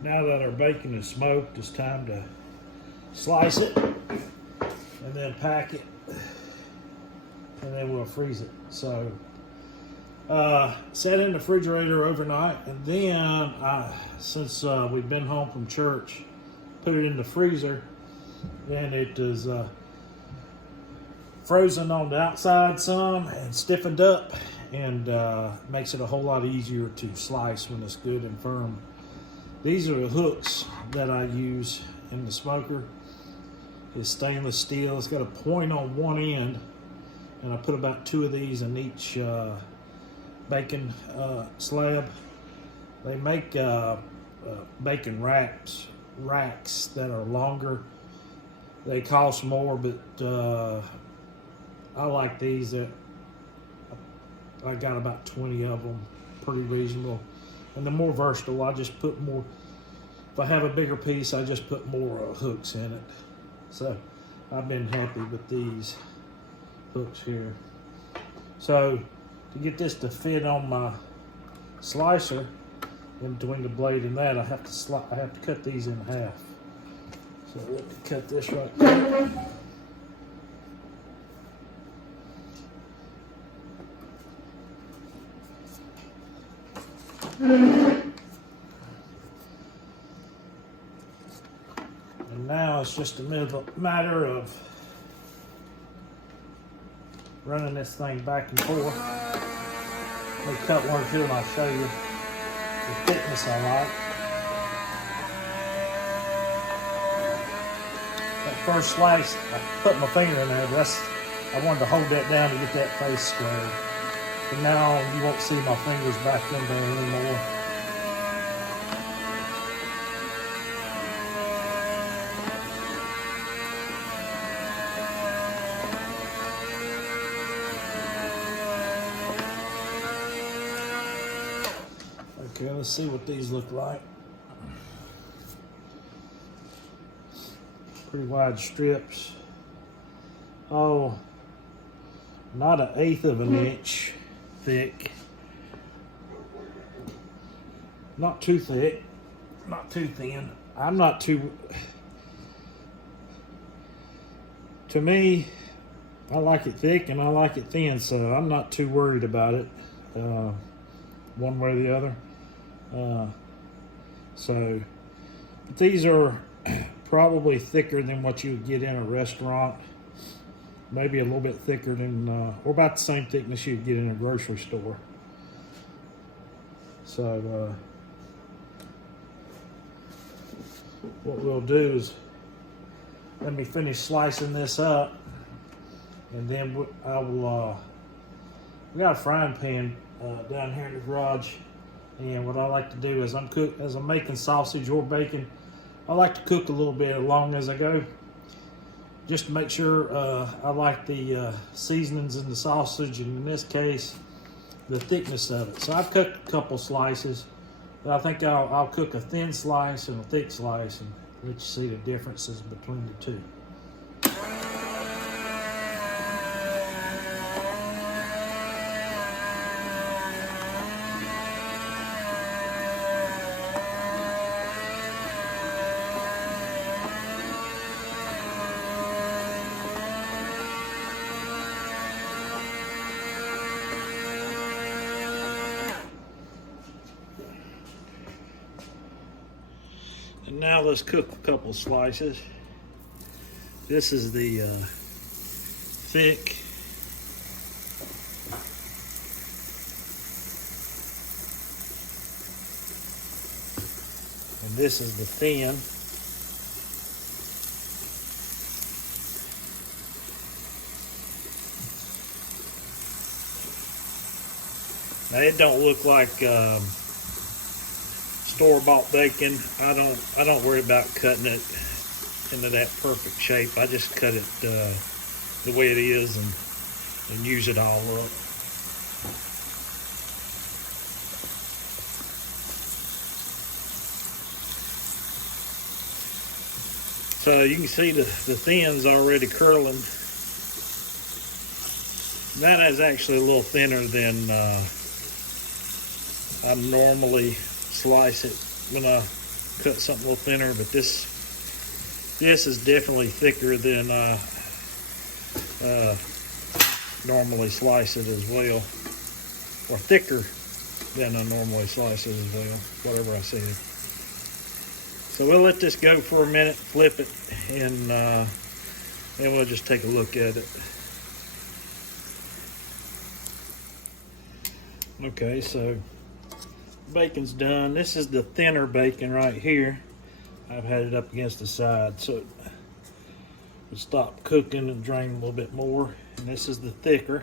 Now that our bacon is smoked, it's time to slice it and then pack it, and then we'll freeze it. So set in the refrigerator overnight, and then since we've been home from church, put it in the freezer. Then it is frozen on the outside some and stiffened up, and makes it a whole lot easier to slice when it's good and firm. These are the hooks that I use in the smoker. It's stainless steel. It's got a point on one end, and I put about 2 of these in each bacon slab. They make bacon racks that are longer. They cost more, but I like these. I got about 20 of them, pretty reasonable. And the more versatile, I just put more. If I have a bigger piece, I just put more hooks in it. So I've been happy with these hooks here. So to get this to fit on my slicer, in between the blade and that, I have to cut these in half. So let me cut this right there. And now it's just a matter of running this thing back and forth. Let me cut one or two and I'll show you the thickness I like. That first slice, I put my finger in there, but I wanted to hold that down to get that face squared. From now on, you won't see my fingers back in there anymore. Okay, let's see what these look like. Pretty wide strips. Oh, not 1/8 of an inch thick. Not too thick, not too thin. I'm not too, to me, I like it thick and I like it thin, so I'm not too worried about it one way or the other. So these are probably thicker than what you would get in a restaurant. Maybe a little bit thicker than, or about the same thickness you'd get in a grocery store. So what we'll do is, let me finish slicing this up, and then I will, we got a frying pan down here in the garage, and what I like to do is as I'm making sausage or bacon, I like to cook a little bit along as I go, just to make sure I like the seasonings in the sausage, and in this case, the thickness of it. So I've cooked a couple slices, but I think I'll cook a thin slice and a thick slice, and let you see the differences between the two. And now let's cook a couple slices. This is the thick. And this is the thin. Now it don't look like store-bought bacon. I don't worry about cutting it into that perfect shape. I just cut it the way it is and use it all up. So you can see the thin's already curling. That is actually a little thinner than I normally slice it when I cut something a little thinner, but this is definitely thicker than normally slice it as well, or thicker than I normally slice it as well, whatever I said. So we'll let this go for a minute, flip it, and then we'll just take a look at it. Okay, so bacon's done. This is the thinner bacon right here. I've had it up against the side so it stop cooking and drain a little bit more. And this is the thicker.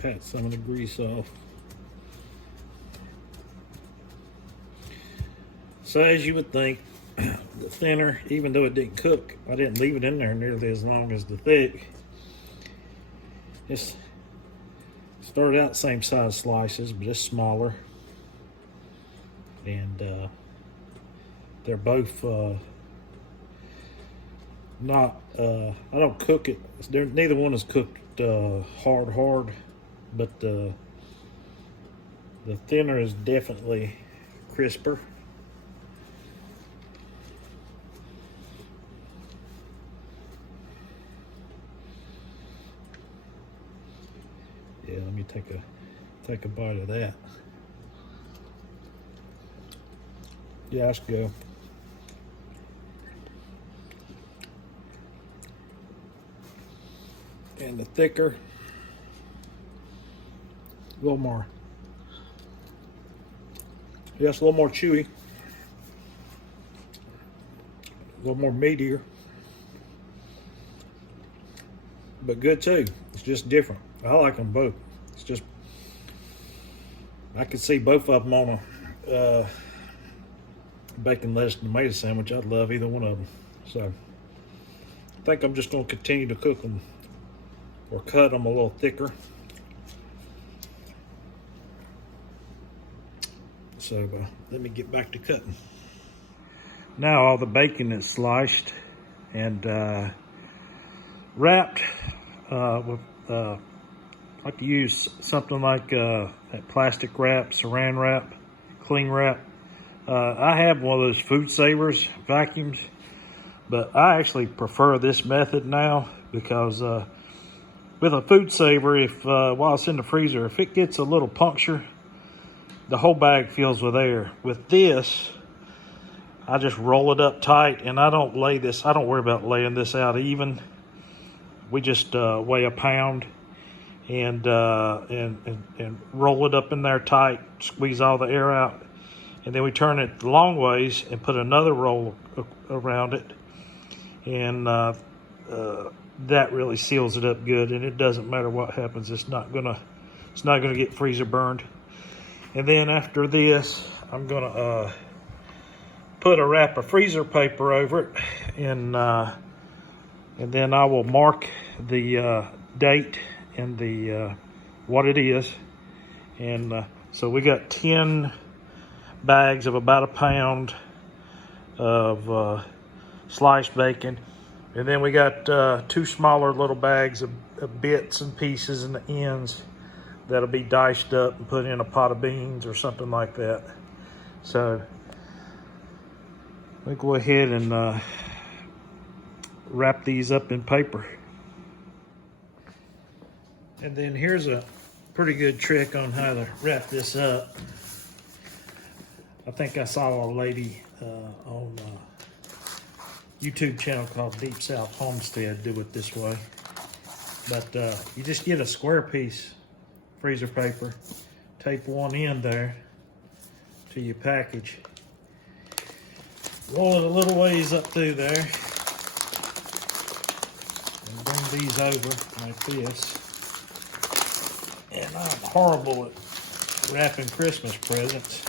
Pat some of the grease off. So as you would think, the thinner, even though it didn't cook, I didn't leave it in there nearly as long as the thick. It's started out same size slices, but it's smaller. And they're both not, I don't cook it, neither one is cooked hard, but the thinner is definitely crisper. Yeah, let me take a bite of that. Yeah, let's go. And the thicker, a little more. Yes, a little more chewy, a little more meatier, but good too. It's just different. I like them both. It's just, I could see both of them on a bacon, lettuce, and tomato sandwich. I'd love either one of them. So I think I'm just going to continue to cook them or cut them a little thicker. So let me get back to cutting. Now all the bacon is sliced and wrapped with I like to use something like that plastic wrap, saran wrap, cling wrap. I have one of those food savers vacuums, but I actually prefer this method now because with a food saver, if while it's in the freezer, if it gets a little puncture, the whole bag fills with air. With this, I just roll it up tight, and I don't worry about laying this out even. We just weigh a pound and roll it up in there tight, squeeze all the air out, and then we turn it the long ways and put another roll around it, and that really seals it up good, and it doesn't matter what happens. It's not gonna get freezer burned. And then after this, I'm gonna put a wrap of freezer paper over it, and then I will mark the date and the what it is. And so we got 10 bags of about a pound of sliced bacon, and then we got 2 smaller little bags of bits and pieces and the ends that'll be diced up and put in a pot of beans or something like that. So we go ahead and wrap these up in paper. And then here's a pretty good trick on how to wrap this up. I think I saw a lady on a YouTube channel called Deep South Homestead do it this way. But you just get a square piece freezer paper, tape one end there to your package, roll it a little ways up through there, and bring these over like this. And I'm horrible at wrapping Christmas presents.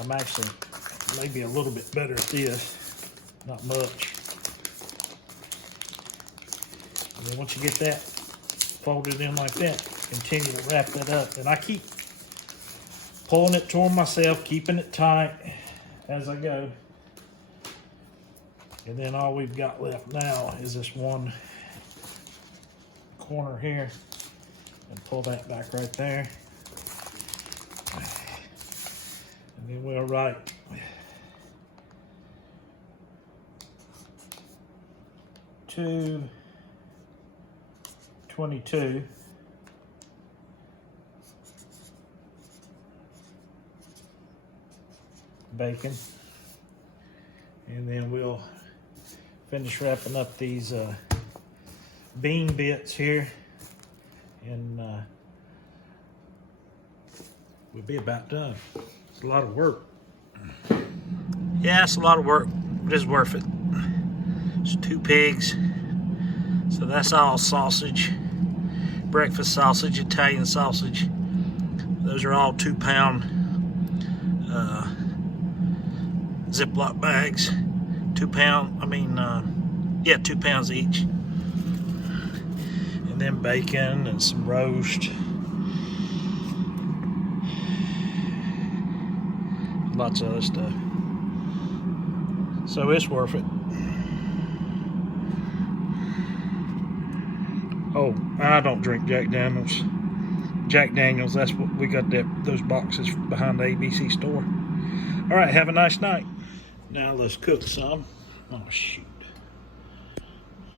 I'm actually maybe a little bit better at this, not much. And then once you get that folded in like that, continue to wrap that up. And I keep pulling it toward myself, keeping it tight as I go. And then all we've got left now is this one corner here. And pull that back right there. And then we'll write 222 bacon. And then we'll finish wrapping up these bean bits here, and we'll be about done. It's a lot of work. Yeah, it's a lot of work, but it's worth it. It's 2 pigs, so that's all sausage, breakfast sausage, Italian sausage. Those are all 2-pound Ziploc bags. 2 pound, 2 pounds each. And then bacon and some roast. Lots of other stuff. So it's worth it. Oh, I don't drink Jack Daniels. Jack Daniels, that's what we got, those boxes behind the ABC store. All right, have a nice night. Now let's cook some. Oh, shoot.